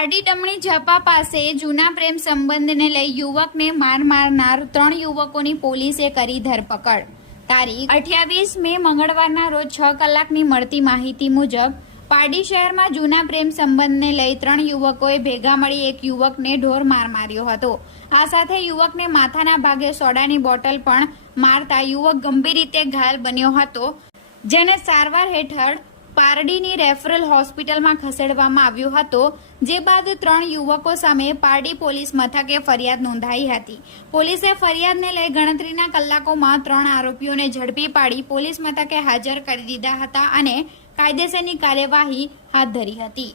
પારડી ટમણી ઝાપા પાસે જૂના પ્રેમ સંબંધને લઈ યુવકને માર મારનાર ત્રણ યુવકોની પોલીસે કરી ધરપકડ. તારીખ અઠ્યાવીસ મે મંગળવારના રોજ છ કલાકની મળતી માહિતી મુજબ, પારડી શહેરમાં જૂના પ્રેમ સંબંધને લઈ ત્રણ યુવકોએ ભેગા મળી એક યુવકને ઢોર માર માર્યો હતો. આ સાથે યુવકને માથાના ભાગે સોડાની બોટલ પણ મારતા યુવક ગંભીર રીતે ઘાયલ બન્યો હતો, જેને સારવાર હેઠળ પારડીની રેફરલ હોસ્પિટલમાં ખસેડવામાં આવ્યો હતો, જે બાદ ત્રણ યુવકો સામે પારડી પોલીસ મથકે ફરિયાદ નોંધાઈ હતી. પોલીસે ફરિયાદને લઈ ગણતરીના કલાકોમાં ત્રણ આરોપીઓને ઝડપી પાડી પોલીસ મથકે હાજર કરી દીધા હતા અને કાયદેસરની કાર્યવાહી હાથ ધરી હતી.